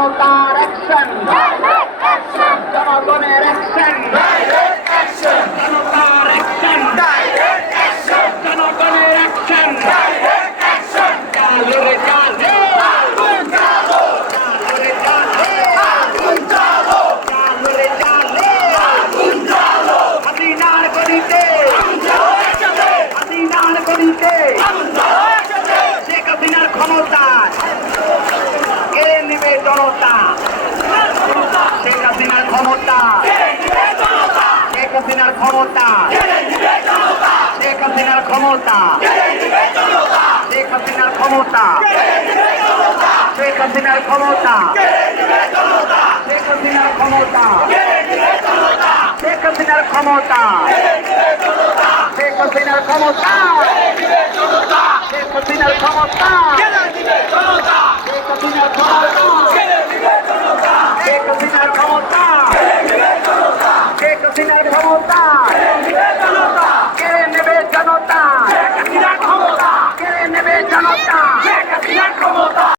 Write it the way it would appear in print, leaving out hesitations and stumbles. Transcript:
জনতার অ্যাকশন, জনগণের অ্যাকশন, জনতার অ্যাকশন, জনগণের অ্যাকশন, চালু রে চালু, চালু রে চালু, হাসিনার গদিতে, হাসিনার গদিতে, শেখ হাসিনার ক্ষমতায় কেড়ে নেবে জনতা, শেখ হাসিনার ক্ষমতা, শেখ হাসিনার ক্ষমতা, শেখ হাসিনার ক্ষমতা, শেখ হাসিনার ক্ষমতা, শেখ হাসিনার ক্ষমতা, শেখ হাসিনার ক্ষমতা, শেখ হাসিনার ক্ষমতা, শেখ হাসিনার ক্ষমতা, শেখ হাসিনার ক্ষমতা, শেখ হাসিনার ক্ষমতা।